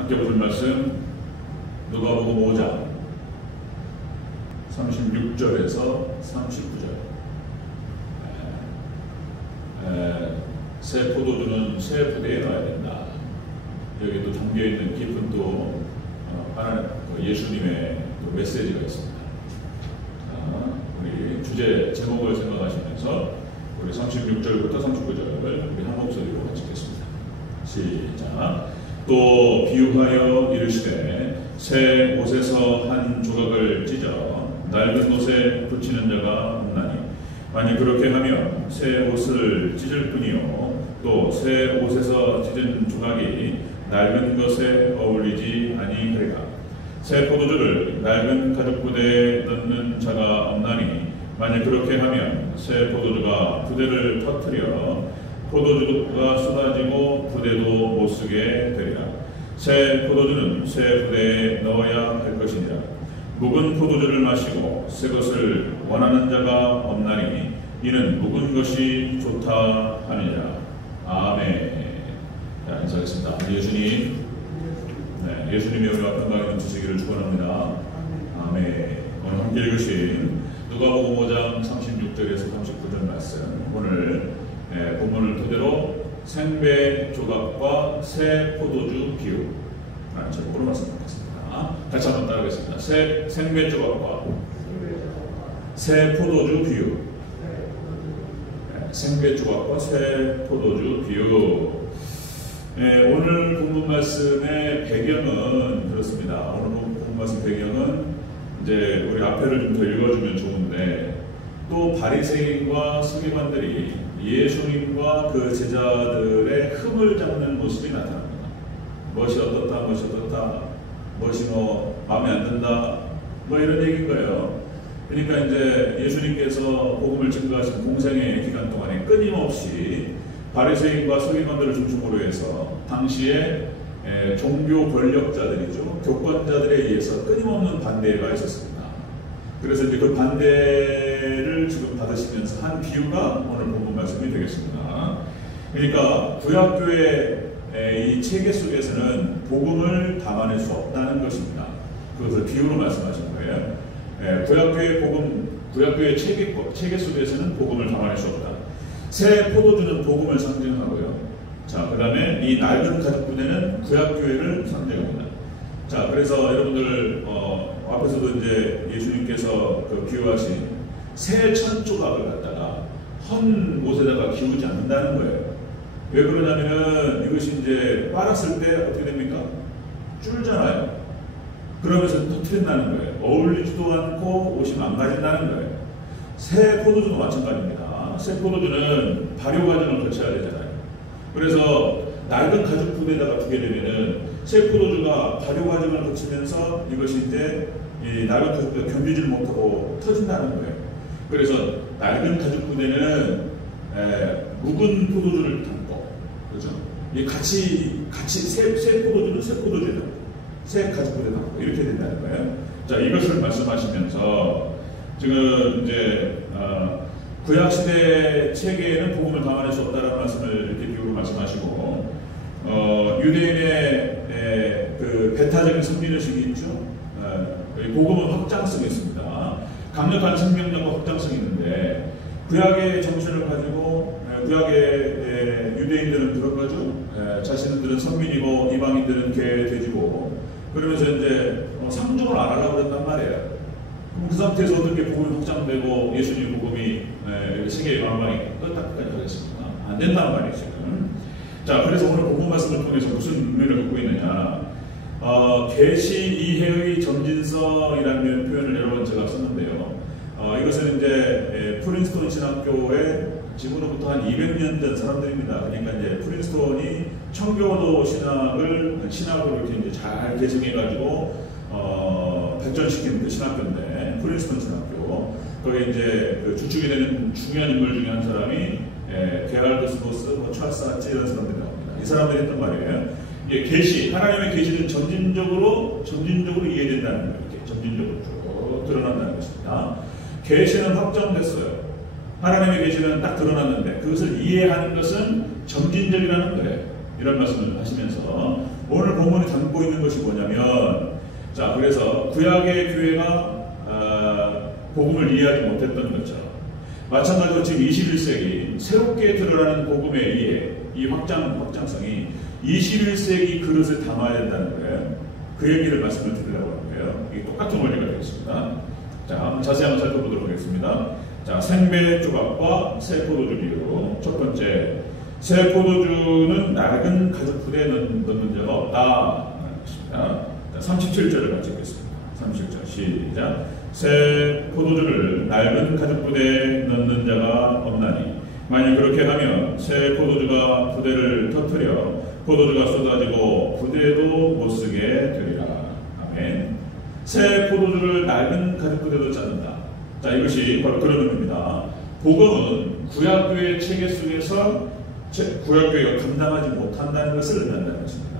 함께 보실 말씀 누가복음 5장 36절에서 39절. 새 포도주는 새 부대에 넣어야 된다. 여기 또 담겨있는 깊은 또 예수님의 또 메시지가 있습니다. 우리 주제 제목을 생각하시면서 우리 36절부터 39절을 우리 한 목소리로 같이 읽겠습니다. 시작. 또 비유하여 이르시되 새 옷에서 한 조각을 찢어 낡은 옷에 붙이는 자가 없나니 만일 그렇게 하면 새 옷을 찢을 뿐이요 또 새 옷에서 찢은 조각이 낡은 것에 어울리지 아니하리라. 새 포도주를 낡은 가죽부대에 넣는 자가 없나니 만일 그렇게 하면 새 포도주가 부대를 터뜨려 포도주가 쏟아지고 부대도 못쓰게 되리라. 새 포도주는 새 부대에 넣어야 할 것이니라. 묵은 포도주를 마시고 새 것을 원하는 자가 없나니 이는 묵은 것이 좋다 함이니라. 아멘. 자, 인사하겠습니다. 예수님, 예수님이 우리 앞에 강하게 주시기를 축원합니다. 아멘. 오늘 함께 읽으신 누가복음 5장 36절에서 39절 말씀, 오늘 본문을 토대로 생배 조각과 새 포도주 비유 라는 제목으로 말씀드리겠습니다. 같이 한번 따라하겠습니다. 생배 조각과 새 포도주 비유. 생배 조각과 새 포도주 비유. 오늘 본문 말씀의 배경은 그렇습니다. 오늘 본문 말씀 배경은 이제 우리 앞에를 좀 더 읽어주면 좋은데, 또 바리새인과 서기관들이 예수님과 그 제자들의 흠을 잡는 모습이 나타납니다. 멋이 어떻다, 멋이 어떻다, 멋이 뭐 마음에 안 든다, 뭐 이런 얘기인 거예요. 그러니까 이제 예수님께서 복음을 증거하신 공생의 기간 동안에 끊임없이 바리새인과 서기관들을 중심으로 해서 당시에 종교 권력자들이죠, 교권자들에 의해서 끊임없는 반대가 있었습니다. 그래서 이제 그 반대를 지금 받으시면서 한 비유가 오늘 본문 말씀이 되겠습니다. 그러니까 구약교회 이 체계 속에서는 복음을 담아낼 수 없다는 것입니다. 그것을 비유로 말씀하신 거예요. 구약교회 체계 속에서는 복음을 담아낼 수 없다. 새 포도주는 복음을 상징하고요. 자, 그 다음에 이 낡은 가죽부대는 구약교회를 상징합니다. 자, 그래서 여러분들 앞에서도 이제 예수님께서 그 비유하신 새 천조각을 갖다가 헌 옷에다가 기우지 않는다는 거예요. 왜 그러냐면은 이것이 이제 빨았을 때 어떻게 됩니까? 줄잖아요. 그러면서 터트린다는 거예요. 어울리지도 않고 옷이 망가진다는 거예요. 새 포도주도 마찬가지입니다. 새 포도주는 발효 과정을 거쳐야 되잖아요. 그래서 낡은 가죽 부대에다가 두게 되면은 새 포도주가 발효 과정을 거치면서 이것이 이제 이 낡은 가죽 부대가 견디질 못하고 터진다는 거예요. 그래서 낡은 가죽 부대는 묵은 포도주를 담고, 그렇죠? 이 같이 새 포도주는 새 포도주에 담고, 새 가죽 부대에 담고 이렇게 된다는 거예요. 자, 이것을 말씀하시면서 지금 이제 구약 시대 체계에는 복음을 담아낼 수 없다는 말씀을 이렇게 비유로 말씀하시고, 유대인의 그 배타적인 승리의식이 있죠. 복음은 확장성이 있습니다. 강력한 생명력과 확장성이 있는데, 구약의 정신을 가지고 구약의 유대인들은 그런 거죠. 자신들은 선민이고 이방인들은 개, 돼지고, 그러면서 이제 상종을 안 하려고 그랬단 말이에요. 그럼 그 상태에서 어떻게 복음이 확장되고 예수님 복음이 세계의 방방이 끝까지 가겠습니까? 안 된단 말이죠. 자, 그래서 오늘 복음 말씀을 통해서 무슨 의미를 갖고 있느냐? 계시 이해의 점진성이라는 표현을 여러 번 제가 썼는데요. 이것은 이제 프린스턴 신학교의 지금으로부터 한 200년 전 사람들입니다. 그러니까 이제 프린스턴이 청교도 신학으로 이렇게 이제 잘 개성해가지고 발전시킨 그 신학교인데, 프린스턴 신학교. 거기에 이제 그 주축이 되는 중요한 인물 중에 한 사람이 게랄드 스노스, 찰스 하치 이런 사람들이 나옵니다. 이 사람들이 했던 말이에요. 이게 계시, 하나님의 계시는 점진적으로 이해된다는 거예요. 이렇게 점진적으로 쭉 드러난다는 것입니다. 계시는 확정됐어요. 하나님의 계시는 딱 드러났는데 그것을 이해하는 것은 점진적이라는 거예요. 이런 말씀을 하시면서 오늘 본문이 담고 듣고 있는 것이 뭐냐면, 자, 그래서 구약의 교회가 복음을 이해하지 못했던 것처럼 마찬가지로 지금 21세기 새롭게 드러나는 복음의 이해, 이 확장성이 21세기 그릇을 담아야 된다는 거예요. 그 얘기를 말씀을 드리려고 하는 거예요. 이게 똑같은 원리가 되겠습니다. 자, 자세히 한번 살펴보도록 하겠습니다. 자, 생배 조각과 새 포도주 비유. 첫 번째, 새 포도주는 낡은 가죽 부대에 넣는 자가 없다라는 것입니다. 자, 37절을 같이 읽겠습니다. 37절 시작. 새 포도주를 낡은 가죽 부대에 넣는 자가 없나니 만약 그렇게 하면 새 포도주가 부대를 터뜨려 포도주가 쏟아지고 부대도 못쓰게 되리라. 아멘. 새 포도주를 낡은 가죽 부대로 자른다. 자, 이것이 바로 그런 의미입니다. 복음은 구약교회 체계 속에서 구약교회가 감당하지 못한다는 것을 의미한다는 것입니다.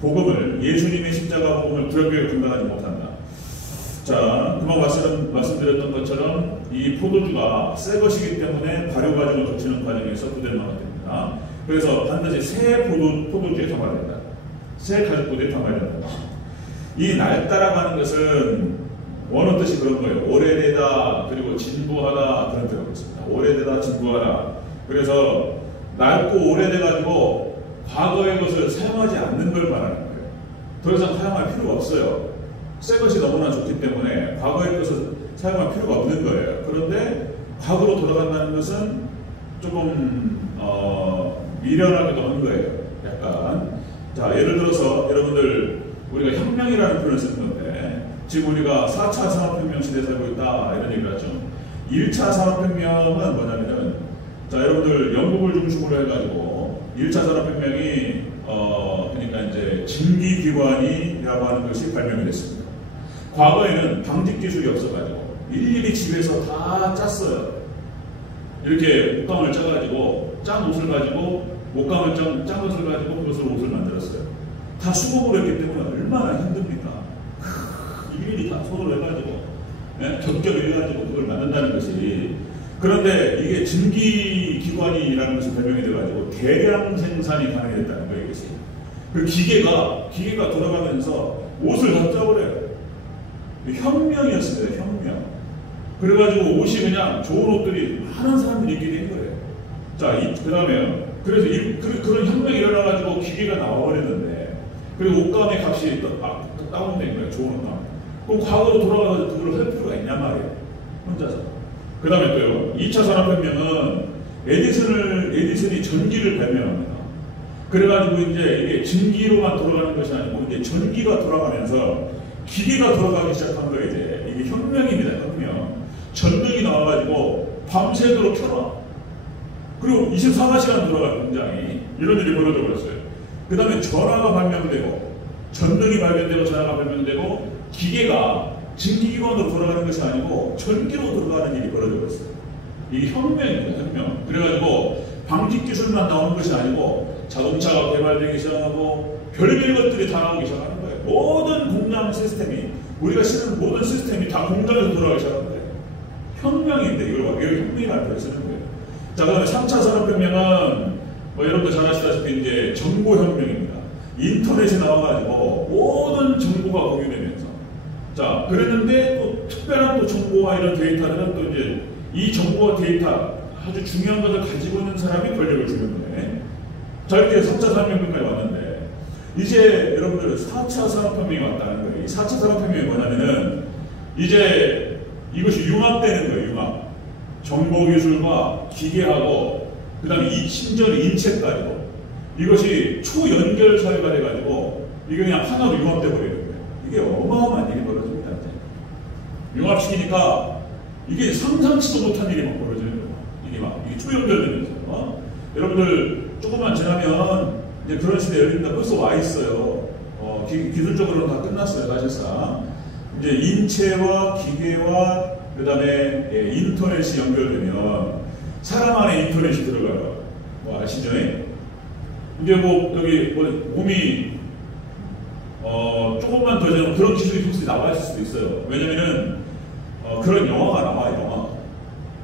복음을, 예수님의 십자가 복음을 구약교회가 감당하지 못한다. 자, 금방 말씀드렸던 것처럼 이 포도주가 새 것이기 때문에 발효 과정을 거치는 과정에서 부대를 막아야 됩니다. 그래서 반드시 새 포도주에 담아야 된다. 새 가죽 부대에 담아야 된다. 이 낡다라고 하는 것은 원어 뜻이 그런 거예요. 오래되다, 그리고 진부하다, 그런 뜻하고 있습니다. 오래되다, 진부하다. 그래서 낡고 오래돼가지고 과거의 것을 사용하지 않는 걸 말하는 거예요. 더 이상 사용할 필요가 없어요. 새 것이 너무나 좋기 때문에 과거의 것을 사용할 필요가 없는 거예요. 그런데 과거로 돌아간다는 것은 조금 미련하기도 한 거예요. 약간. 자, 예를 들어서 여러분들 우리가 혁명이라는 표현을 쓰는 건데 지금 우리가 4차 산업혁명 시대에 살고 있다 이런 얘기를 하죠. 1차 산업혁명은 뭐냐면, 자, 여러분들 영국을 중심으로 해가지고 1차 산업혁명이 그러니까 이제 증기기관이라고 하는 것이 발명이 됐습니다. 과거에는 방직 기술이 없어가지고 일일이 집에서 다 짰어요. 이렇게 옷감을 짜가지고 짠 옷을 가지고 옷감을 짠 것을 가지고 그것으로 옷을 만들었어요. 다 수공으로 했기 때문에 얼마나 힘듭니까? 일일이 다 손으로 해가지고 겹겹 해가지고 그걸 만든다는 것이. 그런데 이게 증기기관이라는 것이 발명이 돼가지고 대량 생산이 가능했다는 거예요. 이것이. 그 기계가 돌아가면서 옷을 다 짜버려요. 혁명이었습니다. 혁명. 그래가지고 옷이 그냥 좋은 옷들이 많은 사람들이 입게 된 거예요. 자, 그 다음에 그래서 그런 혁명이 일어나가지고 기계가 나와버렸는데, 그리고 옷감의 값이 다운된 거예요. 좋은 옷감. 그럼 과거로 돌아가서 그걸 할 필요가 있냔 말이에요. 혼자서. 그 다음에 또요, 2차 산업혁명은 에디슨이 전기를 발명합니다. 그래가지고 이제 이게 증기로만 돌아가는 것이 아니고 이제 전기가 돌아가면서 기계가 돌아가기 시작한 거예요. 이게 혁명입니다. 혁명. 전등이 나와가지고 밤새도록 켜놔. 그리고 24시간 돌아가요. 공장이. 이런 일이 벌어져 버렸어요. 그 다음에 전화가 발명되고 전등이 발견되고 전화가 발명되고 기계가 증기기관으로 돌아가는 것이 아니고 전기로 돌아가는 일이 벌어져 버렸어요. 이게 혁명입니다. 혁명. 그래가지고 방직 기술만 나오는 것이 아니고 자동차가 개발되기 시작하고 별별 것들이 다 나오기 시작하는 거예요. 모든 공장 시스템이, 우리가 쓰는 모든 시스템이 다 공장에서 돌아가기 시작하는 거예요. 혁명인데 이걸 혁명이라는 표현을 쓰는 거예요. 자, 그 다음에 3차 산업혁명은 여러분들 잘 아시다시피 이제 정보혁명입니다. 인터넷이 나와가지고 모든 정보가 공유되면서, 자, 그랬는데 또 특별한 또 정보와 이런 데이터들은 또 이제 이 정보와 데이터 아주 중요한 것을 가지고 있는 사람이 권력을 주는 거예요. 자, 이렇게 3차 산업혁명까지 왔는데 이제 여러분들 4차 산업혁명이 왔다는 거예요. 이 4차 산업혁명이 뭐냐면은 이제 이것이 융합되는 거예요. 융합. 정보기술과 기계하고 그 다음에 심지어는 인체까지도 이것이 초연결 사회가 돼가지고 이게 그냥 하나로 융합돼 버리는 거예요. 이게 어마어마한 일이 벌어집니다. 융합시키니까 이게 상상치도 못한 일이 막 벌어지는 거예요. 이게 초연결되면서. 여러분들 조금만 지나면 이제 그런 시대 열립니다. 벌써 와 있어요. 기술적으로는 다 끝났어요. 사실상. 이제 인체와 기계와 그 다음에 인터넷이 연결되면 사람 안에 인터넷이 들어가요. 뭐 아시죠? 이제 여기 몸이 조금만 더 되면 그런 기술이 혹시 나와 있을 수도 있어요. 왜냐면은 그런 영화가 나와요.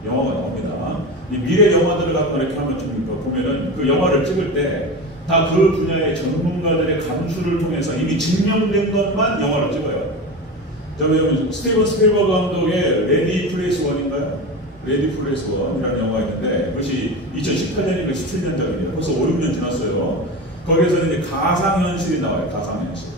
영화가 나옵니다. 이 미래 영화들을 갖고 이렇게 하면 좀 보면은 그 영화를 찍을 때 다 그 분야의 전문가들의 감수를 통해서 이미 증명된 것만 영화를 찍어요. 저는 스티븐 스필버그 감독의 레디 플레이스 원인가요? 레디 플레이스 원이라는 영화가 있는데 그것이 2018년인가 17년작입니다. 벌써 5, 6년 지났어요. 거기에서 이제 가상현실이 나와요. 가상현실.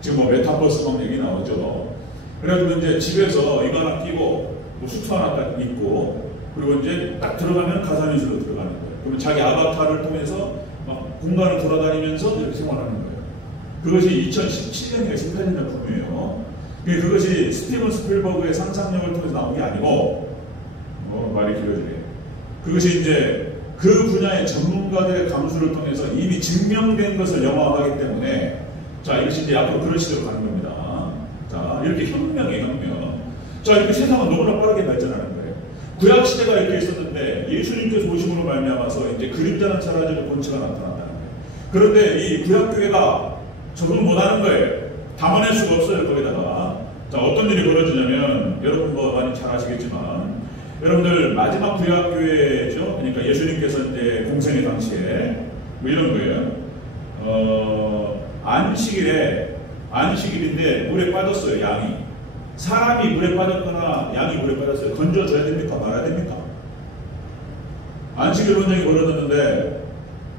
지금 뭐 메타버스 막 얘기 나오죠. 그래가지고 이제 집에서 이거 하나 끼고 뭐 수트 하나 딱 입고 그리고 이제 딱 들어가면 가상현실로 들어가는 거예요. 그러면 자기 아바타를 통해서 막 공간을 돌아다니면서 이렇게 생활하는 거예요. 그것이 2017년인가 18년 작품이에요. 그것이 스티븐 스필버그의 상상력을 통해서 나온 게 아니고 말이 길어지네. 그것이 이제 그 분야의 전문가들의 감수를 통해서 이미 증명된 것을 영화화하기 때문에 자 이것이 이제 앞으로 그런 시대로 가는 겁니다. 자 이렇게 혁명이에요, 혁명. 자 이렇게 세상은 너무나 빠르게 발전하는 거예요. 구약 시대가 이렇게 있었는데 예수님께서 오심으로 말미암아서 이제 그림자는 사라지고 본체가 나타난다는 거예요. 그런데 이 구약 교회가 적응 못하는 거예요. 담아낼 수가 없어요. 거기다가 자 어떤 일이 벌어지냐면 여러분 뭐 많이 잘 아시겠지만 여러분들 마지막 구약 교회죠. 그러니까 예수님께서 이제 공생의 당시에 뭐 이런 거예요. 안식일인데 물에 빠졌어요. 양이. 사람이 물에 빠졌거나 양이 물에 빠졌어요. 건져줘야 됩니까? 말아야 됩니까? 안식일 논쟁이 벌어졌는데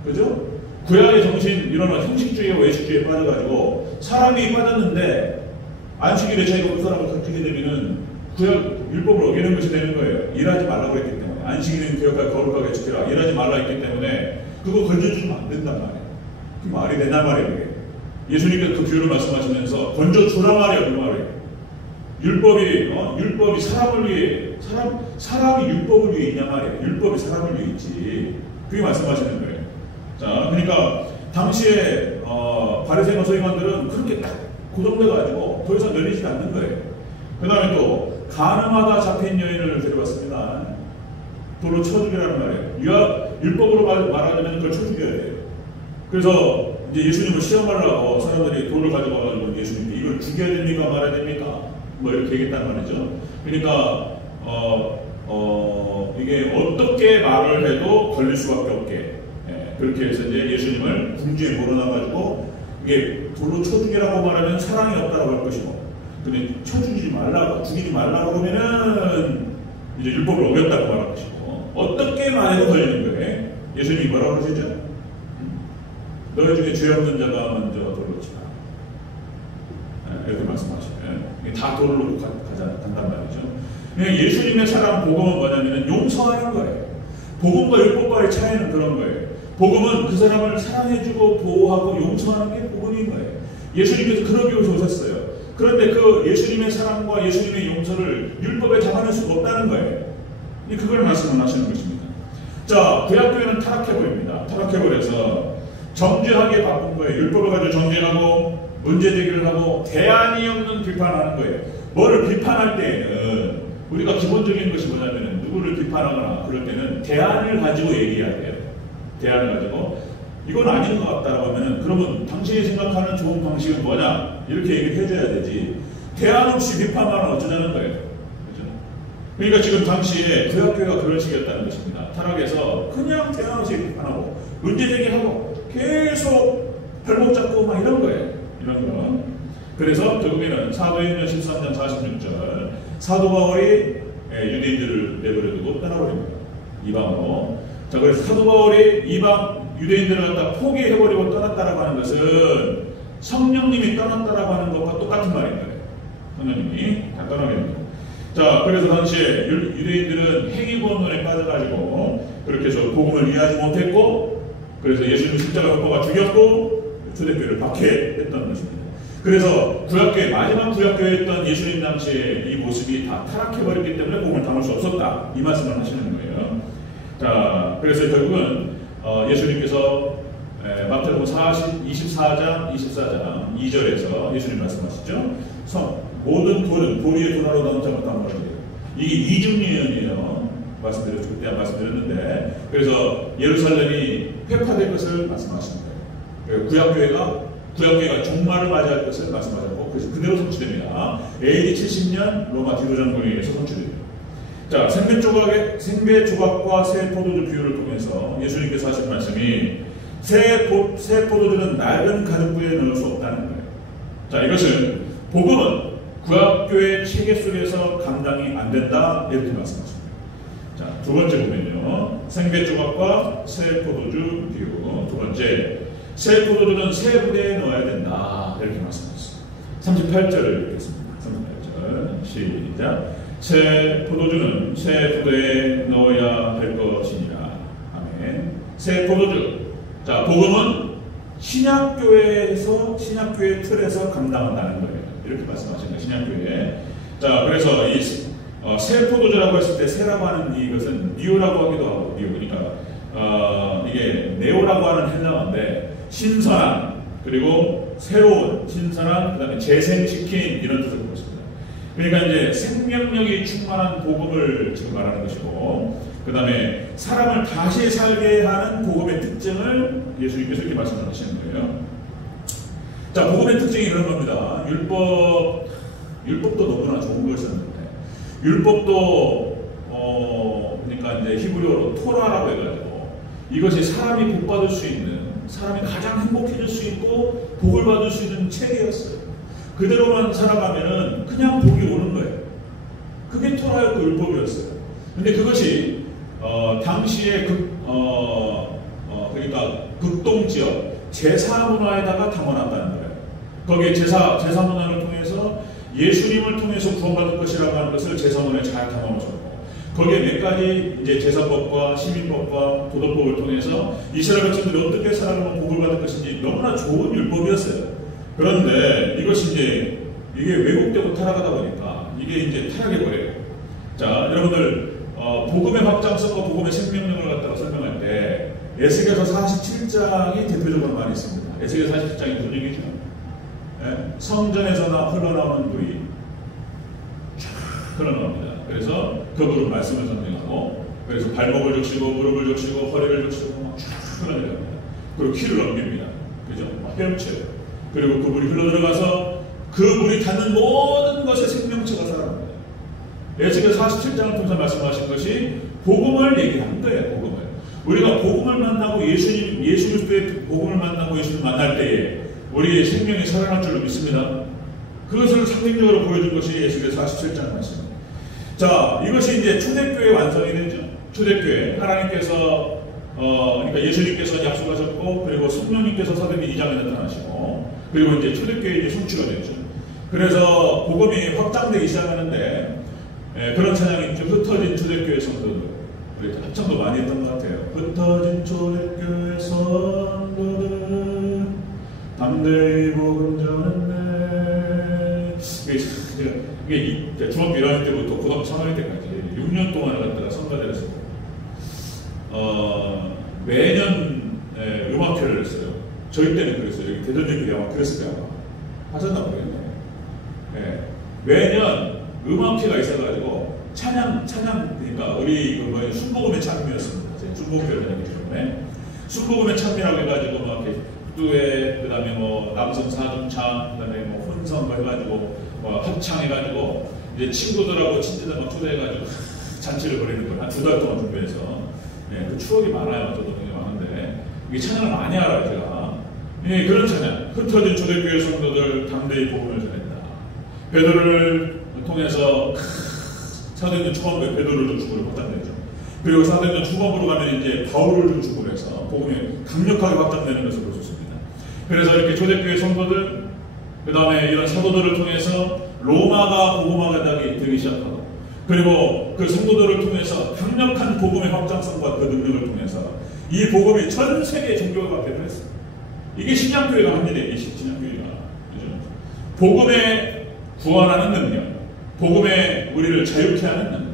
그죠? 구약의 정신 이런 형식주의와 외식주의에 빠져가지고 사람이 빠졌는데 안식일에 자기가 그 사람을 덮치게 되면은 구약 율법을 어기는 것이 되는 거예요. 일하지 말라고 했기 때문에. 안식일은 기억하여 거룩하게 지키라. 일하지 말라 했기 때문에 그거 건져주면 안 된단 말이에요. 그 말이 되냐 말이에요. 그게. 예수님께서 그 비유를 말씀하시면서 건져주라 말이에요. 그 말이에요. 율법이 사람을 위해 사람이 율법을 위해 있냐 말이에요. 율법이 사람을 위해 있지. 그게 말씀하시는 거예요. 자, 그러니까 당시에 바리새인과 서기관들은 그렇게 딱 고정돼가지고 더 이상 열리지 않는 거예요. 그 다음에 또 가늠하다 잡힌 여인을 데려왔습니다. 돌로 쳐 죽이라는 말이에요. 율법으로 말하자면 그걸 쳐 죽여야 돼요. 그래서 이제 예수님을 시험하려고 사람들이 돌을 가져가가지고 예수님께 이걸 죽여야 됩니까 말아야 됩니까? 뭐 이렇게 얘기했단 말이죠. 그러니까 이게 어떻게 말을 해도 걸릴 수밖에 없게 그렇게 해서 이제 예수님을 궁지에 몰아놔가지고 이게 돌로 쳐 죽이라고 말하면 사랑이 없다라고 할 것이고 근데 쳐주지 말라고, 죽이지 말라고 그러면은 이제 율법을 어겼다고 말할 것이고 어떻게 말해도 걸리는 거예요. 예수님이 뭐라고 그러시죠? 너희 중에 죄 없는 자가 먼저 돌로 치라. 이렇게 말씀하시면 다 돌로 간단 말이죠. 예수님의 사랑 복음은 뭐냐면 용서하는 거예요. 복음과 율법과의 차이는 그런 거예요. 복음은 그 사람을 사랑해주고 보호하고 용서하는 게 복음인 거예요. 예수님께서 그러기 위해서 오셨어요. 그런데 그 예수님의 사랑과 예수님의 용서를 율법에 잡아낼 수가 없다는 거예요. 그걸 말씀을 하시는 것입니다. 자, 구약교회는 타락해버립니다. 타락해버려서 정죄하기에 바쁜 거예요. 율법을 가지고 정죄하고 문제제기를 하고 대안이 없는 비판하는 거예요. 뭐를 비판할 때에는 우리가 기본적인 것이 뭐냐면 누구를 비판하거나 그럴 때는 대안을 가지고 얘기해야 돼요. 대안을 가지고 이건 아닌 것 같다라고 하면은 그러면 당신이 생각하는 좋은 방식은 뭐냐 이렇게 얘기를 해줘야 되지 대안 없이 비판만 하면 어쩌자는 거예요. 그렇죠? 그러니까 지금 당시에 구약교회가 그런 식이었다는 것입니다. 타락해서 그냥 대안 없이 비판하고 문제제기하고 계속 발목 잡고 막 이런 거예요. 이런 거. 그래서 결국에는 사도행전 13장 46절 사도 바울이 유대인들을 내버려두고 떠나버립니다. 이방으로. 자, 그래서 사도 바울이 이방 유대인들을 갖다 포기해버리고 떠났다라고 하는 것은 성령님이 떠났다라고 하는 것과 똑같은 말인 거예요. 성령님이 다 떠나버립니다. 자, 그래서 당시에 유대인들은 행위본론에 빠져가지고 그렇게 해서 복음을 이해하지 못했고 그래서 예수님 십자가 못 박아 죽였고 초대교회를 박해했던 것입니다. 그래서 구약교회 마지막 구약교회였던 예수님 당시에 이 모습이 다 타락해버렸기 때문에 복음을 담을 수 없었다. 이 말씀을 하시는 거예요. 자, 그래서 결국은 예수님께서 마태복음 24장 2절에서 예수님 말씀하시죠. 모든 돌은 돌 위에 돌 하나 남지 못한 말이에요. 이게 이중예언이에요. 그때 말씀드렸는데 그래서 예루살렘이 회파될 것을 말씀하시는 거예요. 구약교회가 종말을 맞이할 것을 말씀하셨고 그래서 그대로 성취됩니다. AD 70년 로마 디도전군에 의해서 성취됩니다. 자, 생배 조각과 새 포도주 비유를 통해서 예수님께서 하신 말씀이 새 포도주는 낡은 가죽부에 넣을 수 없다는 거예요. 자, 이것은 복음은 구약교회 체계 속에서 감당이 안 된다 이렇게 말씀하십니다. 자, 두 번째 보면요, 생배조각과 새 포도주 비유. 두 번째, 새 포도주는 새 부대에 넣어야 된다 이렇게 말씀하셨습니다. 38절을 읽겠습니다. 38절 시작. 새 포도주는 새 부대에 넣어야 할 것이니라. 아멘. 새 포도주. 자, 복음은 신약교회에서, 신약교회 틀에서 감당한다는 거예요. 이렇게 말씀하십니다. 신약교회. 자, 그래서 이 새 포도주라고 했을 때 새라고 하는 이것은 니오라고 하기도 하고, 니오, 그러니까 이게 네오라고 하는 헬라어인데 신선한, 그리고 새로운, 신선한, 그 다음에 재생시킨 이런 뜻을 보고 있습니다. 그러니까 이제 생명력이 충만한 복음을 지금 말하는 것이고, 그 다음에 사람을 다시 살게 하는 복음의 특징을 예수님께서 이렇게 말씀하시는 거예요. 자, 복음의 특징이 그런 겁니다. 율법도 너무나 좋은 것이었는데, 율법도 그러니까 이제 히브리어로 토라라고 해가지고 이것이 사람이 복 받을 수 있는, 사람이 가장 행복해질 수 있고 복을 받을 수 있는 책이었어요. 그대로만 살아가면은 그냥 복이 오는 거예요. 그게 토라였고 율법이었어요. 근데 그것이 당시에 그러니까 극동 지역 제사 문화에다가 담아놨다는 거예요. 거기에 제사 문화를 통해서 예수님을 통해서 구원받을 것이라고 하는 것을 제사 문화에 잘 담아놓으셨고, 거기에 몇 가지 이제 제사법과 시민법과 도덕법을 통해서 이스라엘 백성들이 어떻게 살아가면 복을 받을 것인지 너무나 좋은 율법이었어요. 그런데 이것이 이제 이게 왜곡되고 타락하다 보니까 이게 이제 타락해버려요. 자, 여러분들 복음의 확장성과 복음의 생명력을 갖다가 설명할 때 에스겔서 47장이 대표적으로 많이 있습니다. 에스겔서 47장이 무슨 얘기죠? 네? 성전에서나 흘러나오는 물이 쫙 흘러나옵니다. 그래서 그 물은 말씀을 선명하고, 그래서 발목을 적시고 무릎을 적시고 허리를 적시고 쫙 흘러내려갑니다. 그리고 키를 넘깁니다. 그죠? 헤엄쳐요. 그리고 그 물이 흘러들어가서 그 물이 닿는 모든 것에 생명체가 살아납니다. 에스겔 47장을 통해서 말씀하신 것이 복음을 얘기하는 거예요. 복음을. 우리가 복음을 만나고 예수 그리스도의 복음을 만나고 예수를 만날 때에 우리의 생명이 살아날 줄로 믿습니다. 그것을 상징적으로 보여준 것이 에스겔 47장 말씀입니다. 자, 이것이 이제 초대교회 완성이 되죠. 초대교회. 하나님께서 그러니까 예수님께서 약속하셨고, 그리고 성령님께서 사도행전 2장에 나타나시고, 그리고 이제 초대교회에 이제 성취가 됐죠. 그래서 복음이 확장되기 시작하는데, 그런 찬양이 있죠. 흩어진 초대교회 성도들. 우리 합창도 많이 했던 것 같아요. 흩어진 초대교회 성도들 담대히 복음 전했네. 이게 중학교 1학년 때부터 고등학교 3학년 때까지 6년 동안 갖다가 선가대를 했습니다. 매년 음악회를 했어요. 저희 때는 그랬어요. 여기 대전역이 아마 그랬을 거야. 하셨나 모르겠네. 매년 음악회가 있어가지고 찬양 그러니까 우리 순복음의 찬미였습니다. 순복음교회 다니기 때문에 순복음의 찬미라고 해가지고 막 이렇게 뚜에, 그 다음에 뭐 남성 사중창, 그 다음에 뭐 혼성 해가지고 뭐 합창해가지고 이제 친구들하고 친지들 막 초대해가지고 잔치를 벌이는 걸 한 2달 동안 준비해서, 그 추억이 많아요. 저도 굉장히 많은데 이게 찬양을 많이 알아요. 제가 그런 찬양, 흩어진 초대교회 성도들 담대히 복음을 전했다. 베드로를 통해서 사도행전 초반부에 베드로를 좀 죽음을 확장되죠. 그리고 사도행전 초반부로 가면 이제 바울을 좀 죽음을 해서 복음이 강력하게 확장되는 것을 볼 수 있습니다. 그래서 이렇게 초대교회 성도들, 그 다음에 이런 사도들을 통해서 로마가 복음화가 되기 시작하고, 그리고 그 성도들을 통해서 강력한 복음의 확장성과 그 능력을 통해서 이 복음이 전 세계 종교가 받게 됐어요. 이게 신약교회가 한 일이에요. 신약교회가. 그죠? 복음에 구원하는 능력, 복음에 우리를 자유케 하는 능력,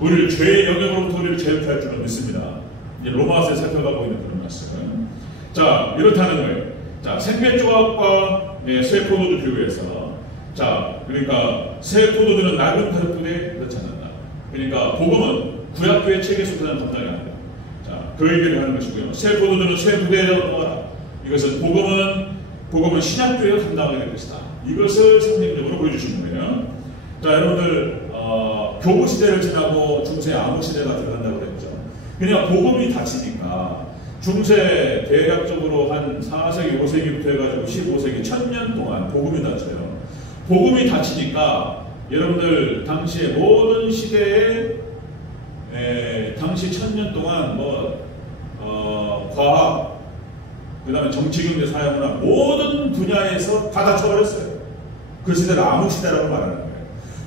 우리를 죄의 영역으로부터 우리를 자유케 할 줄로 믿습니다. 이제 로마서에 살펴가고 있는 그런 말씀. 자, 이렇다는 거예요. 자, 생배조각과 새 포도주 비유해서, 자, 그러니까 새 포도주는 낡은 가죽부대에 넣지 않는다. 그러니까 복음은 구약교회 체계에서는 감당이 안 된다. 자, 그 얘기를 하는 것이고요. 새 포도주는 새 부대에 넣어라. 이것은 복음은 신약교회가 감당하게 될 것이다. 이것을 상징적으로 보여주시는 거예요. 자, 여러분들 교부 시대를 지나고 중세 암흑 시대가 들어간다고 그랬죠. 그냥 복음이 닫히니까 중세 대략적으로 한 4세기, 5세기부터 해가지고 15세기 1000년 동안 복음이 닫혀요. 복음이 닫히니까 여러분들 당시에 모든 시대에 당시 1000년 동안 과학, 그 다음에 정치, 경제, 사회문화 모든 분야에서 다 닫혀버렸어요. 그 시대를 암흑 시대라고 말하는 거예요.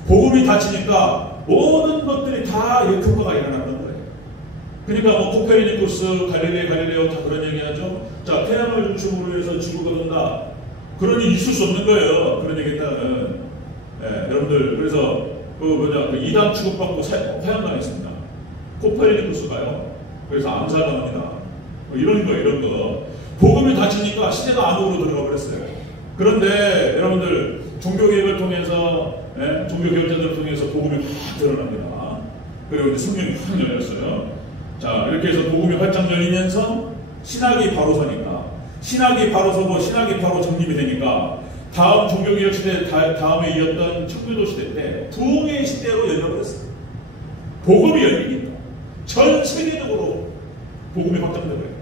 복음이 닫히니까 모든 것들이 다 역효과가 일어났던 거예요. 그러니까 코페르니쿠스, 갈릴레오 다 그런 얘기 하죠. 자, 태양을 중심으로 해서 지구가 돈다. 그런 일이 있을 수 없는 거예요. 그런 얘기 했다가는. 여러분들, 그래서 그 이단 취급받고 회양당했습니다. 코페르니쿠스가요. 그래서 암살당합니다. 이런 거. 복음이 닫히니까 시대가 암흑으로 들어가 버렸어요. 그런데 여러분들, 종교개혁을 통해서, 종교개혁자들을 통해서 복음이 확 드러납니다. 그리고 이제 성경이 확 열렸어요. 자, 이렇게 해서 복음이 활짝 열리면서 신학이 바로 서니까, 신학이 바로 서고 신학이 바로 정립이 되니까 다음 종교개혁 시대 다음에 이었던 청교도 시대 때 부흥의 시대로 열려버렸어요. 복음이 열리니까 전 세계적으로 복음이 확장되고요.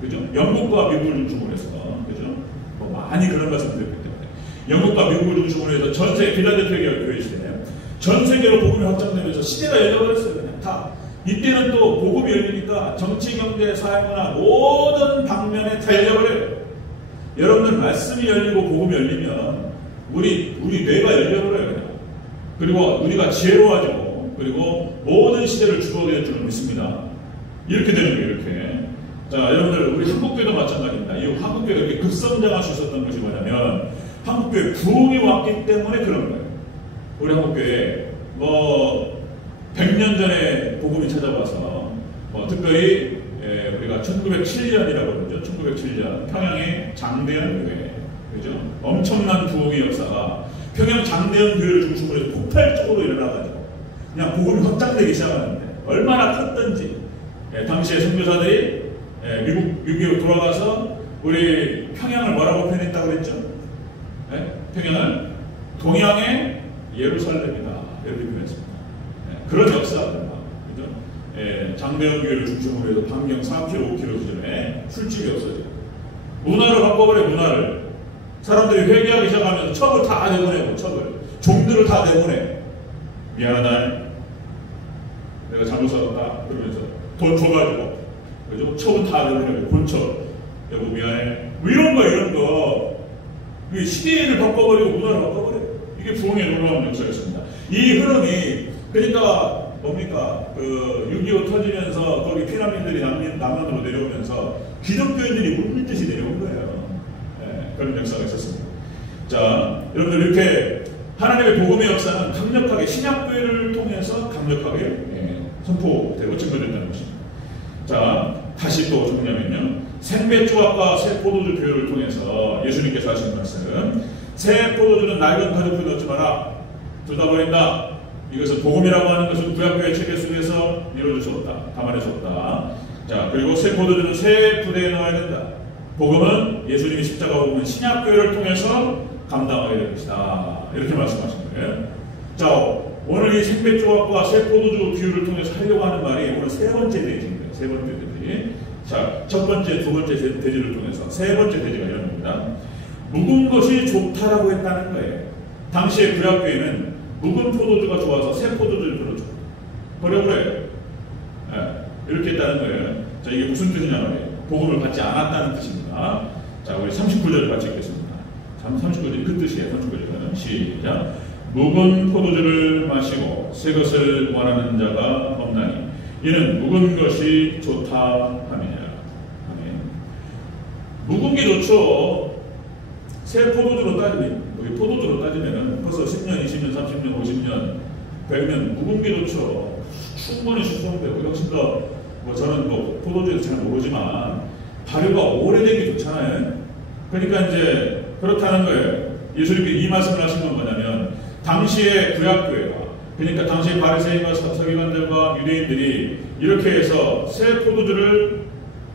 그죠? 영국과 미국을 중심으로 해서, 그죠? 많이 그런 말씀 드렸기 때문에 영국과 미국을 중심으로 해서 전 세계 필라델피아 교회 시대네요. 전 세계로 복음이 확장되면서 시대가 열려버렸어요. 그냥 다. 이때는 또 복음이 열리니까 정치, 경제, 사회문화 모든 방면에 다 열려버려요. 여러분들 말씀이 열리고 복음이 열리면 우리 뇌가 열려버려요. 그냥. 그리고 우리가 지혜로워지고 그리고 모든 시대를 주도하게 될 줄을 믿습니다. 이렇게 되는 거예요. 이렇게. 자, 여러분들 우리 한국교회도 마찬가지입니다. 이 한국교회가 이렇게 급성장할 수 있었던 것이 뭐냐면 한국교회 부흥이 왔기 때문에 그런 거예요. 우리 한국교회 100년 전에 복음이 찾아와서 특별히 우리가 1907년이라고 그러죠. 1907년 평양의 장대현 교회, 그죠? 엄청난 부흥의 역사가 평양 장대현 교회를 중심으로 해서 폭발적으로 일어나가지고 그냥 복음이 확장되기 시작하는데 얼마나 컸던지 당시에 선교사들이 미국 유교로 돌아가서 우리 평양을 뭐라고 표현했다고 그랬죠? 평양을 동양의 예루살렘이다 이렇게 표현했습니다. 그런 역사입니다. 그죠? 장대현 교회를 중심으로 해서 반경 4km, 5km 수준에 술집이 없어지고 문화를 바꿔버려. 문화를 사람들이 회개하기 시작하면서 첩을 다 내보내고 종들을 다 내보내. 미안하다, 내가 잘못 살았다 그러면서 돈 줘가지고, 그죠? 첩은 다 내보내고 본첩, 여보 미안해, 이런 거 이게 시대를 바꿔버리고 문화를 바꿔버려. 이게 부흥의 놀라운 역사였습니다. 이 흐름이 그러니까 뭡니까? 6.25 터지면서 거기 피난민들이 남한으로 내려오면서 기독교인들이 물밀듯이 내려온 거예요. 그런 역사가 있었습니다. 자, 여러분들 이렇게 하나님의 복음의 역사는 강력하게 신약교회를 통해서 강력하게 선포되고 증거된다는 것입니다. 자, 다시 또 정리하면요. 생배조합과 새 포도주 교회를 통해서 예수님께서 하신 말씀, 새 포도주는 낡은 가죽에 넣지 마라. 둘 다 버린다. 이것은 복음이라고 하는 것은 구약교회 체계 속에서 이루어질 수 없다. 감안할 수 없다. 자, 그리고 새 포도주는 새 부대에 넣어야 된다. 복음은 예수님이 십자가 복음은 신약교회를 통해서 감당하게 될 것이다. 이렇게 말씀하신 거예요. 자, 오늘 이 생배조합과 새 포도주 비유를 통해서 하려고 하는 말이 오늘 세 번째 대지인 거예요. 세 번째 대지. 자, 첫 번째, 두 번째 대지를 통해서 세 번째 대지가 이런 겁니다. 묵은 것이 좋다라고 했다는 거예요. 당시의 구약교회는 묵은 포도주가 좋아서 새 포도주를 버려버려요. 이렇게 했다는 거예요. 자, 이게 무슨 뜻이냐 말이에요. 복음을 받지 않았다는 뜻입니다. 자, 우리 39절을 같이 읽겠습니다. 39절이 그 뜻이에요. 39절은 시작. 묵은 포도주를 마시고 새 것을 원하는 자가 없나니 이는 묵은 것이 좋다 함이냐. 아멘. 묵은 게 좋죠. 새 포도주로 따지면, 포도주로 따지면 벌써 10년, 20년, 30년, 50년, 100년 묵은 게 좋죠. 충분히 숙성되고 훨씬 더 저는 포도주에서 잘 모르지만 발효가 오래된 게 좋잖아요. 그러니까 이제 그렇다는 거예요. 예수님께서 이 말씀을 하신 건 뭐냐면 당시의 구약교회가, 그러니까 당시 바리새인과 서기관들과 유대인들이 이렇게 해서 새 포도주를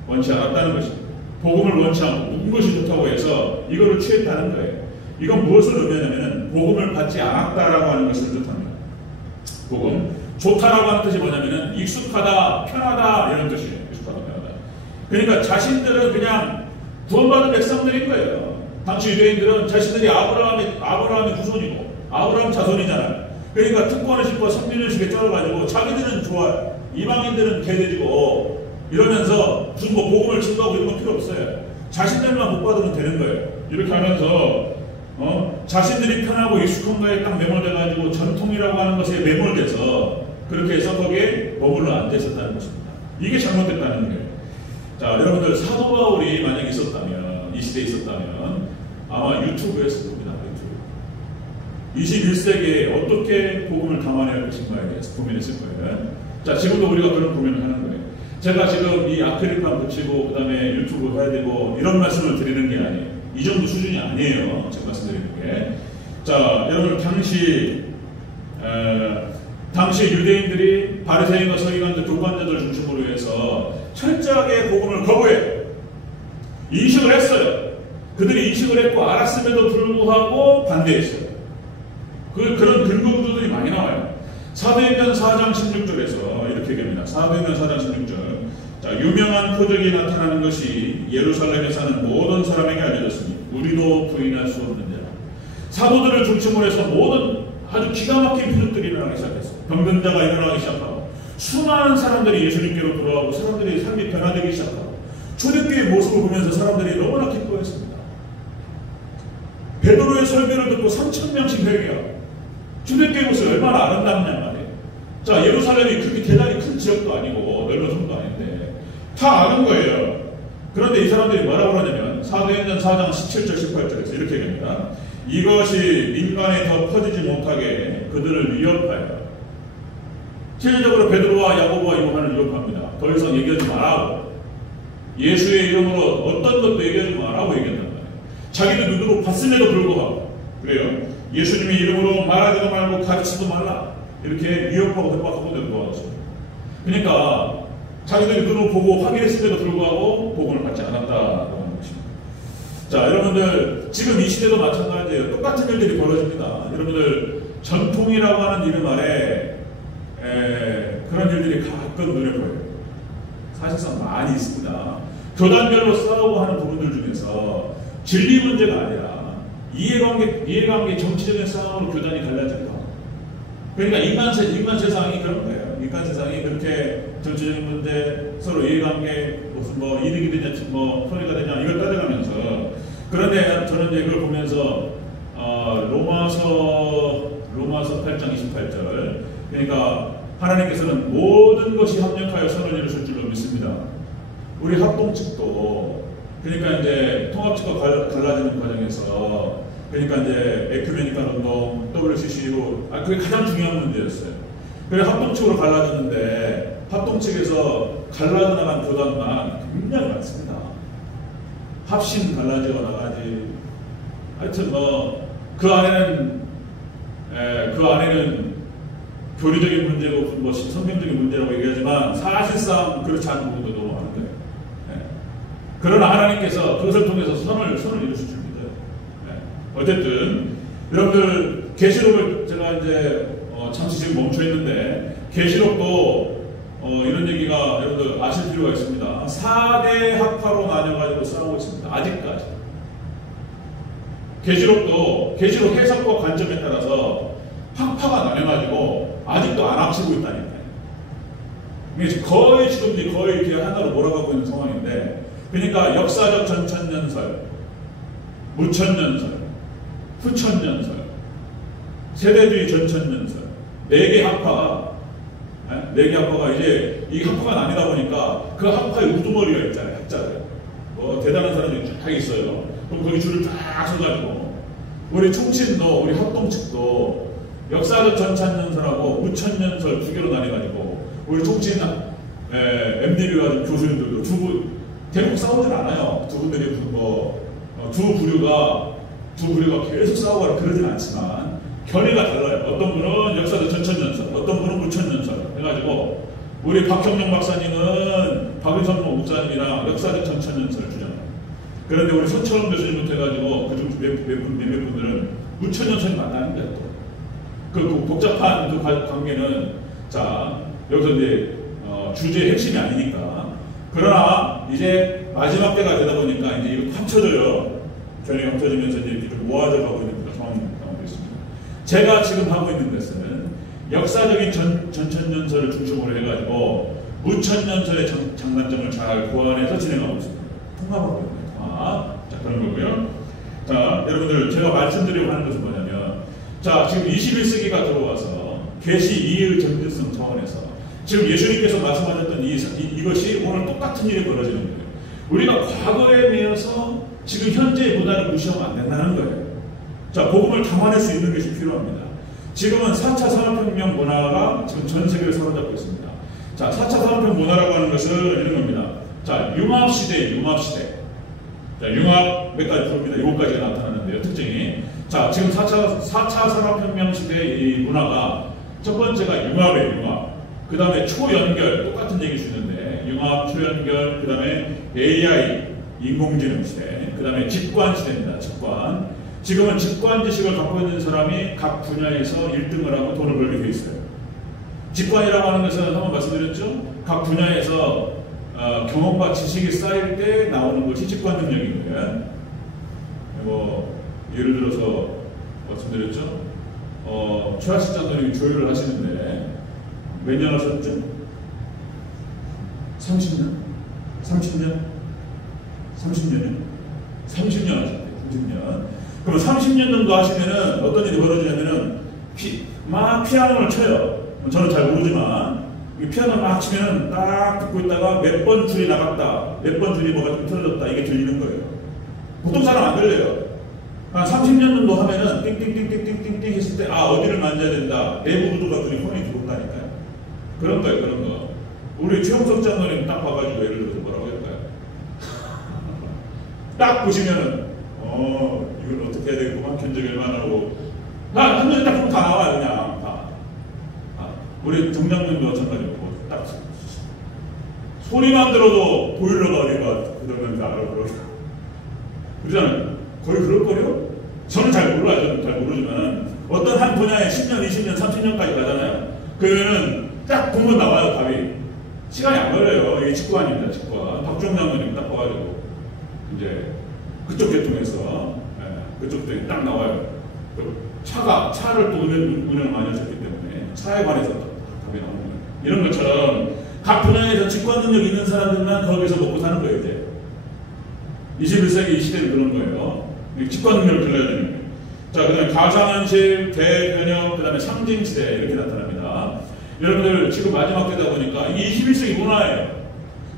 원치 않았다는 것입니다. 복음을 원치 않고 묵은 것이 좋다고 해서 이거를 취했다는 거예요. 이건 무엇을 의미하냐면 복음을 받지 않았다라고 하는 것을 뜻합니다. 복음. 좋다라고 하는 뜻이 뭐냐면 익숙하다, 편하다 이런 뜻이에요. 익숙하다, 편하다. 그러니까 자신들은 그냥 구원받은 백성들인 거예요. 당시 유대인들은 자신들이 아브라함의 후손이고 아브라함 자손이잖아요. 그러니까 특권의식과 선민의식에 쩔어가지고 자기들은 좋아요. 이방인들은 개돼지고 이러면서 무슨 뭐 복음을 증거하고 이런 건 필요 없어요. 자신들만 못 받으면 되는 거예요. 이렇게 하면서 자신들이 편하고 익숙한 거에 딱 매몰돼가지고 전통이라고 하는 것에 매몰돼서 그렇게 해서 거기에 머물러 앉아있었다는 것입니다. 이게 잘못됐다는 거예요. 자, 여러분들 사도 바울이 만약에 있었다면, 이 시대에 있었다면 아마 유튜브 했을 겁니다. 유튜브. 21세기에 어떻게 복음을 담아내야 할 것인가에 대해서 고민했을 거예요. 자, 지금도 우리가 그런 고민을 하는 거예요. 제가 지금 이 아크릴판 붙이고 그 다음에 유튜브 해야 되고 이런 말씀을 드리는 게 아니에요. 이 정도 수준이 아니에요. 제가 말씀드리는 게. 자, 여러분 당시 유대인들이 바리새인과 서기관들, 교관자들 중심으로 해서 철저하게 복음을 거부해 인식을 했어요. 그들이 인식을 했고 알았음에도 불구하고 반대했어요. 그런 근거 구조들이 많이 나와요. 사도행전 4장 16절에서 이렇게 얘기합니다. 사도행전 4장 16절. 자, 유명한 표적이 나타나는 것이 예루살렘에 사는 모든 사람에게 알려졌으니 우리도 부인할 수 없는 자라. 사도들을 중심으로 해서 모든 아주 기가 막힌 표적들이 일어나기 시작했어요. 병든 자가 일어나기 시작하고 수많은 사람들이 예수님께로 돌아오고 사람들이 삶이 변화되기 시작하고 초대교회의 모습을 보면서 사람들이 너무나 기뻐했습니다. 베드로의 설교를 듣고 3,000명씩 회개하고 초대교회 모습이 얼마나 아름답냐 말이에요. 자, 예루살렘이 그렇게 대단히 큰 지역도 아니고 넓은 섬도 아닌데 다 아는 거예요. 그런데 이 사람들이 뭐라고 그러냐면 사도행전 4장 17절 18절에서 이렇게 얘기합니다. 이것이 민간에 더 퍼지지 못하게 그들을 위협하여 실질적으로 베드로와 야고보와 요한을 위협합니다. 더 이상 얘기하지 말라고 예수의 이름으로 어떤 것도 얘기하지 말라고 얘기한단 말이에요. 자기도 눈으로 봤음에도 불구하고 그래요. 예수님의 이름으로 말하지도 말고 가르치지도 말라 이렇게 위협하고 협박하고 도와줬어요. 그러니까 자기들이 눈으로 보고 확인했음에도 불구하고 복음을 받지 않았다라고 하는 것입니다. 자, 여러분들 지금 이 시대도 마찬가지예요. 똑같은 일들이 벌어집니다. 여러분들 전통이라고 하는 이름 아래 그런 일들이 가끔 눈에 보여요. 사실상 많이 있습니다. 교단별로 싸우고 하는 부분들 중에서 진리 문제가 아니라 이해관계 정치적인 싸움으로 교단이 갈라집니다. 그러니까 인간 세상이 그런 거예요. 인간 세상이 그렇게 정치적인 문제, 서로 이해관계, 무슨 뭐 이득이 되냐, 뭐 손해가 되냐, 이걸 따져가면서. 그런데 저는 이제 그걸 보면서, 로마서 8장 28절. 그러니까 하나님께서는 모든 것이 합력하여 선을 이루실 줄로 믿습니다. 우리 합동 측도, 그러니까 이제 통합측과 갈라지는 과정에서, 그러니까 이제 에큐메니컬 운동, WCC로, 그게 가장 중요한 문제였어요. 그래서 합동 측으로 갈라졌는데, 합동 측에서 갈라져 나간 교단만 굉장히 많습니다. 합신 갈라져 나가지. 하여튼 그 안에는 교리적인 문제고 뭐 성경적인 문제라고 얘기하지만 사실상 그렇지 않은 부분도 너무 많은 거예요. 그러나 하나님께서 그것을 통해서 선을 이루실 줄 믿어요. 어쨌든 여러분들 계시록을 제가 이제 잠시 지금 멈춰 있는데 계시록도 이런 얘기가 여러분들 아실 필요가 있습니다. 4대 학파로 나뉘어가지고 싸우고 있습니다. 아직까지. 계시록 해석과 관점에 따라서 학파가 나뉘어가지고 아직도 안 합치고 있다니까요. 이게 거의 지금 거의 이렇게 하나로 몰아가고 있는 상황인데, 그러니까 역사적 전천년설, 무천년설, 후천년설, 세대주의 전천년설, 4개 학파가 이제 이 학파가 나뉘다 보니까 그 학파의 우두머리가 있잖아요. 학자들. 대단한 사람들이 쫙 있어요. 그럼 거기 줄을 쫙 서가지고 우리 총신도 우리 합동 측도 역사적 전천년설하고 무천년설 2개로 나뉘어가지고 우리 총신 MDB가 교수님들도 대북 싸우진 않아요. 두 분들이 두 부류가 계속 싸우고 그러진 않지만 견해가 달라요. 어떤 분은 역사적 전천년설, 어떤 분은 무천년설 해가지고 우리 박형룡 박사님은 박윤선 목사님이랑 역사적 전천년설을 주장해요. 그런데 우리 손철원 교수님부터 해가지고 그중 몇몇 분들은 무천년설이 맞다는 거예요. 또. 그 복잡한 그 관계는 자 여기서 이제 주제의 핵심이 아니니까. 그러나 이제 마지막 때가 되다 보니까 이제 이거 합쳐져요. 교회가 합쳐지면서 이제 이렇게 모아져 가고 있는 그런 상황이 있습니다. 제가 지금 하고 있는 것은 역사적인 전천년설을 중심으로 해가지고 무천년설의 장단점을 잘 보완해서 진행하고 있습니다. 통합하고 있습니다. 자, 그런 거고요. 자, 여러분들 제가 말씀드리려고 하는 것은 뭐냐면, 자, 지금 21세기가 들어와서 계시 2의 정체성 차원에서 지금 예수님께서 말씀하셨던 이것이 오늘 똑같은 일이 벌어지는 거예요. 우리가 과거에 비해서 지금 현재의 문화를 무시하면 안 된다는 거예요. 자, 복음을 담아낼 수 있는 것이 필요합니다. 지금은 4차 산업혁명 문화가 지금 전 세계를 사로잡고 있습니다. 자, 4차 산업혁명 문화라고 하는 것은 이런 겁니다. 자, 융합시대예요, 융합시대. 자, 융합 몇 가지 부릅니다. 7가지가 나타나는데요, 특징이. 자, 지금 4차 산업혁명 시대의 이 문화가 첫 번째가 융합이에요, 융합. 그 다음에 초연결, 똑같은 얘기일 수 있는데, 융합, 초연결, 그 다음에 AI, 인공지능 시대, 그 다음에 직관 시대입니다, 직관. 지금은 직관 지식을 갖고 있는 사람이 각 분야에서 1등을 하고 돈을 벌게 돼 있어요. 직관이라고 하는 것은 한번 말씀드렸죠? 각 분야에서 경험과 지식이 쌓일 때 나오는 것이 직관 능력인 거예요. 뭐 예를 들어서 말씀드렸죠? 최하식 장로님이 조율을 하시는데 몇 년 하셨죠? 30년? 30년? 30년이요? 30년 하셨대요. 30년. 그럼 30년 정도 하시면은 어떤 일이 벌어지냐면은 막 피아노를 쳐요. 저는 잘 모르지만 피아노를 막 치면은 딱 듣고 있다가 몇 번 줄이 나갔다, 몇 번 줄이 뭐가 좀 틀어졌다, 이게 들리는 거예요. 보통 사람 안 들려요. 한 30년 정도 하면은 띵띵띵띵띵띵띵 했을 때 어디를 만져야 된다, 내부 구조가 눈이 훤히 들어온다니까요. 그런 거예요, 그런 거. 우리 최홍석 장로님 딱 봐가지고 예를 들어서 뭐라고 할까요? 딱 보시면은 이걸 어떻게 해야 되겠구만, 견적이 얼마나 하고 한 년에 딱 보면 다 나와요. 그냥 다. 우리 정장님도 마찬가지고 딱 소리만 들어도 보일러가 어디가 그러면 다 알아보러 그러잖아요. 거의 그럴걸요? 저는 잘 몰라요. 저는 잘 모르지만 어떤 한 분야에 10년, 20년, 30년까지 가잖아요. 그러면은 딱 보면 나와요. 답이. 시간이 안 걸려요. 이게 직관입니다. 직관. 박주영 장관님 딱 봐가지고 이제 그쪽 계통에서 그쪽 계통에 딱 나와요. 차를 또 운영을 많이 하셨기 때문에 차에 관해서 답이 나오는 거예요. 이런 것처럼 각 분야에서 직관 능력이 있는 사람들만 거기서 먹고 사는 거예요. 이제 21세기 이 시대는 그런 거예요. 직관 능력을 길러야 되는 거예요. 자, 그 다음에 가상현실, 대변형, 그 다음에 상징시대 이렇게 나타납니다. 여러분들 지금 마지막 때다 보니까 이 21세기 문화예요.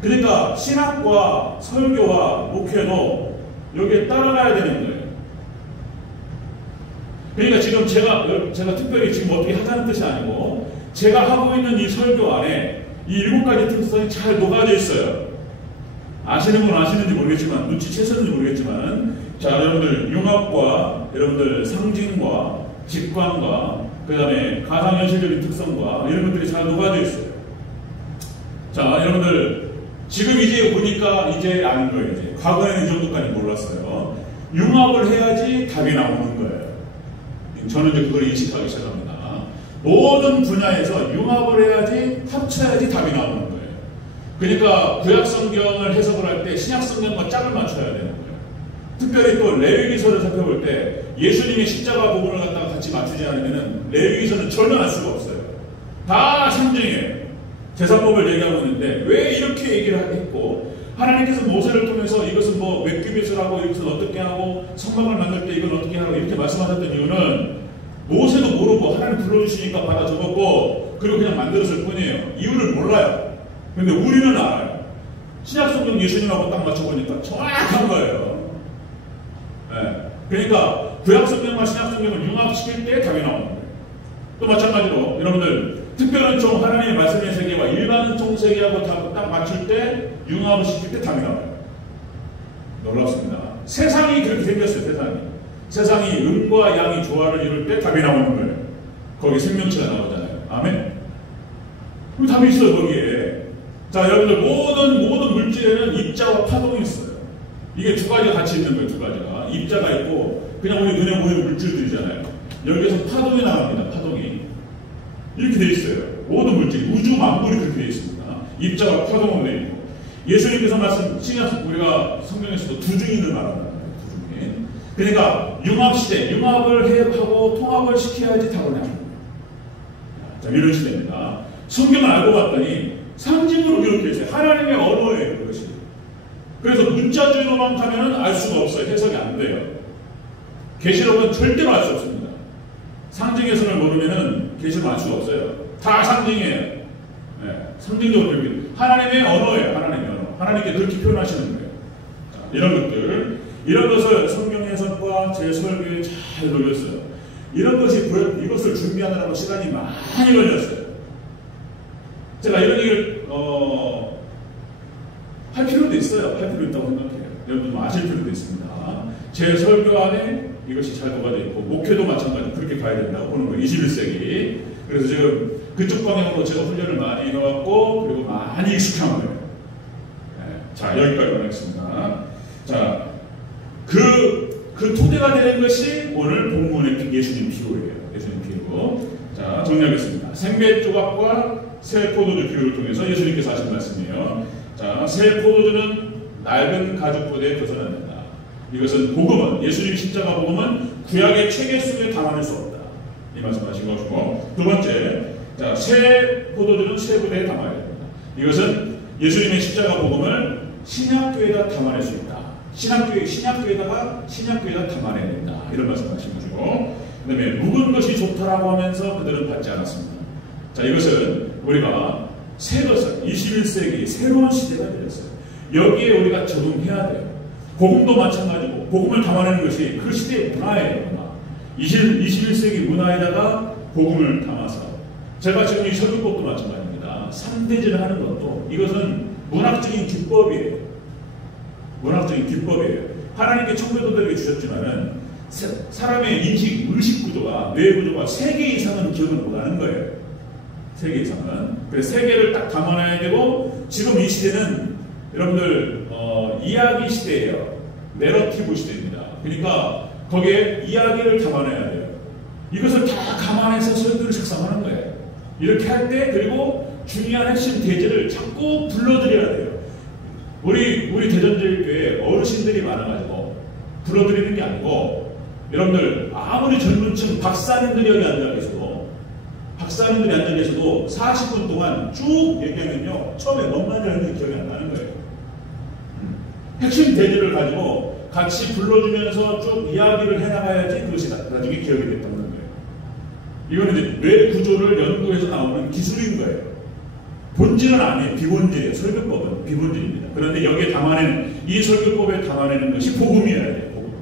그러니까 신학과 설교와 목회도 여기에 따라가야 되는 거예요. 그러니까 지금 제가 특별히 지금 어떻게 하자는 뜻이 아니고 제가 하고 있는 이 설교 안에 이 7가지 특성이 잘 녹아져 있어요. 아시는 분 아시는지 모르겠지만 눈치채셨는지 모르겠지만 자, 여러분들 융합과 여러분들 상징과 직관과 그 다음에 가상현실적인 특성과 이런 것들이 잘 녹아져 있어요. 자, 여러분들 지금 이제 보니까 이제 아는 거예요. 이제 과거에는 이 정도까지 몰랐어요. 융합을 해야지 답이 나오는 거예요. 저는 이제 그걸 인식하기 시작합니다. 모든 분야에서 융합을 해야지, 합쳐야지 답이 나오는 거예요. 그러니까 구약 성경을 해석을 할 때 신약 성경과 짝을 맞춰야 되는 거예요. 특별히 또 레위기서를 살펴볼 때 예수님의 십자가 부분을 갖다가 같이 맞추지 않으면 레위기서는 전혀 알 수가 없어요. 다 상징이에요. 제사법을 얘기하고 있는데 왜 이렇게 얘기를 했고 하나님께서 모세를 통해서 이것은 뭐 몇 규빗을 하고 이것은 어떻게 하고 성막을 만들 때 이건 어떻게 하고 이렇게 말씀하셨던 이유는 모세도 모르고 하나님 불러주시니까 받아 적었고 그리고 그냥 만들었을 뿐이에요. 이유를 몰라요. 근데 우리는 알아요. 신약성경 예수님하고 딱 맞춰보니까 정확한 거예요. 네. 그러니까 구약성경과 신약성경을 융합시킬 때 답이 나오는 거예요. 또 마찬가지로 여러분들 특별한 종 하나님의 말씀의 세계와 일반 종 세계하고 딱 맞출 때 융합을 시킬 때 답이 나와요. 놀랍습니다. 세상이 그렇게 생겼어요. 세상이 음과 양이 조화를 이룰 때 답이 나오는 거예요. 거기 생명체가 나오잖아요. 아멘? 그 답이 있어요. 거기에. 자, 여러분들 모든 물질에는 입자와 파동이 있어요. 이게 두 가지가 같이 있는 거예요. 두 가지가. 입자가 있고 그냥 우리 눈에 보이는 물질들이잖아요. 여기에서 파동이 나갑니다. 파동이. 이렇게 돼 있어요. 모든 물질, 우주 만물이 그렇게 돼 있습니다. 입자와 파동으로 돼 있고. 예수님께서 신약 우리가 성경에서도 두중인을 말한다는 거예요. 두중인. 그러니까 융합 시대, 융합을 하고 통합을 시켜야지 타고나는 거예요. 자, 이런 시대입니다. 성경을 알고 봤더니 상징으로 기록되어 있어요. 하나님의 언어예요, 그것이. 그래서 문자주의로만 가면은 알 수가 없어요. 해석이 안 돼요. 계시록은 절대로 알 수 없습니다. 상징 해석을 모르면은 계시록 알 수가 없어요. 다 상징이에요. 네, 상징적으로 이렇게 하나님의 언어예요. 하나님의 언어. 하나님께 그렇게 표현하시는 거예요. 자, 이런 것들, 이런 것을 성경 해석과 제 설교에 잘 녹였어요. 이런 것이 이것을 준비하느라고 시간이 많이 걸렸어요. 제가 이런 얘기를 할 필요도 있어요. 할 필요 있다고 생각해요. 여러분 좀 아실 필요도 있습니다. 제 설교 안에 이것이 잘 녹아져 있고 목회도 마찬가지로 그렇게 가야 된다고 보는 거예요. 21세기. 그래서 지금 그쪽 방향으로 제가 훈련을 많이 해왔고 그리고 많이 익숙한 거예요. 네. 자, 여기까지 하겠습니다. 자, 그 토대가 되는 것이 오늘 본문의 예수님 비유예요. 예수님 비유. 자, 정리하겠습니다. 생배 조각과 새 포도주 비유를 통해서 예수님께서 하신 말씀이에요. 자, 새 포도주는 낡은 가죽보대에 벗어난다. 이것은 복음은, 예수님 십자가 복음은 구약의 체계 속에 담아낼 수 없다. 이 말씀하신 것이고, 두 번째, 자, 새 포도주는 새 부대에 담아야 됩니다. 이것은 예수님의 십자가 복음을 신약교회에다 담아낼 수 있다. 신약교회에다가 담아내야 된다. 이런 말씀하신 것이고, 그 다음에 묵은 것이 좋다라고 하면서 그들은 받지 않았습니다. 자, 이것은 우리가 새 것을 21세기 새로운 시대가 되었어요. 여기에 우리가 적응해야 돼요. 복음도 마찬가지고 복음을 담아내는 것이 그 시대의 문화예요. 문화. 21세기 문화에다가 복음을 담아서 제가 지금 이 설교법도 마찬가지입니다. 3대제를 하는 것도 이것은 문학적인 기법이에요. 문학적인 기법이에요. 하나님께 청교도들에게 주셨지만은 사람의 의식 구조가, 뇌 구조가 3개 이상은 기억을 못하는 거예요. 3개 이상은. 그래서 3개를 딱 담아놔야 되고, 지금 이 시대는 여러분들 이야기 시대예요. 내러티브 시대입니다. 그러니까 거기에 이야기를 담아내야 돼요. 이것을 다 감안해서 설교를 작성하는 거예요. 이렇게 할 때, 그리고 중요한 핵심 대제를 자꾸 불러드려야 돼요. 우리 대전제일교회 어르신들이 많아가지고 불러드리는 게 아니고, 여러분들 아무리 젊은 층 박사님들이 여기 앉아 계셔도 40분 동안 쭉 얘기하면요, 처음에 뭔 말을 하는지 기억이 안 나는 거예요. 핵심 대제를 가지고 같이 불러주면서 쭉 이야기를 해나가야지 그것이 나중에 기억이 됐다는 거예요. 이거는 이제 뇌 구조를 연구해서 나오는 기술인 거예요. 본질은 아니에요. 비본질이에요. 설교법은 비본질입니다. 그런데 여기에 담아내는, 이 설교법에 담아내는 것이 복음이어야 돼요. 복음.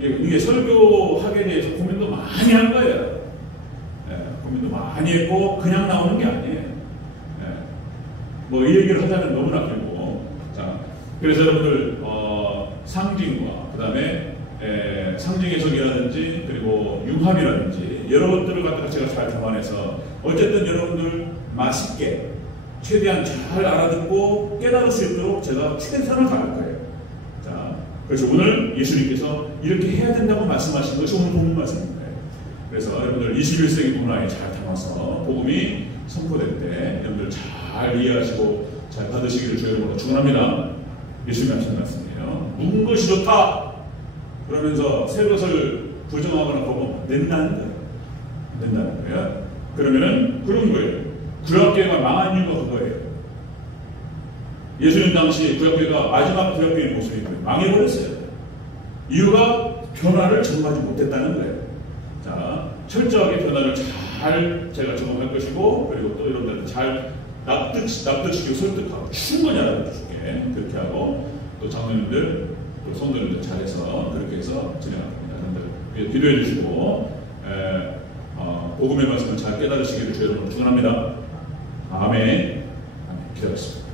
이게 설교학에 대해서 고민도 많이 한 거예요. 고민도 많이 했고 그냥 나오는 게 아니에요. 뭐 이 얘기를 하자면 너무나 길고, 자, 그래서 여러분들 상징과 그 다음에 상징 해석이라든지 그리고 융합이라든지 여러 것들을 갖다가 제가 잘 담아내서 어쨌든 여러분들 맛있게 최대한 잘 알아듣고 깨달을 수 있도록 제가 최선을 다할 거예요. 자, 그래서 오늘 예수님께서 이렇게 해야 된다고 말씀하신 것이 오늘 본문 말씀입니다. 그래서 여러분들 21세기 문화에 잘 담아서 복음이 선포될 때 여러분들 잘 이해하시고 잘 받으시기를 주여로 축원합니다. 예수님 하신 말씀이에요. 묵은 것이 좋다 그러면서 새 것을 부정하거나 낸다는 거예요. 낸다는 거예요. 그러면은 그런 거예요. 구약교회가 망한 이유가 그거예요. 예수님 당시 구약교회가 마지막 구약교회의 모습이고요. 망해버렸어요. 이유가 변화를 적응하지 못했다는 거예요. 자, 철저하게 변화를 잘 제가 적응할 것이고, 그리고 또 여러분들한테 잘 납득시키고 설득하고 충분히 알아듣게 그렇게 하고, 또 장로님들, 또 성도님들 잘해서 그렇게 해서 진행합니다. 여러분들 기도해 주시고 복음의 말씀을 잘 깨달으시기를 주여 여러분 축원합니다. 아멘. 기도하겠습니다.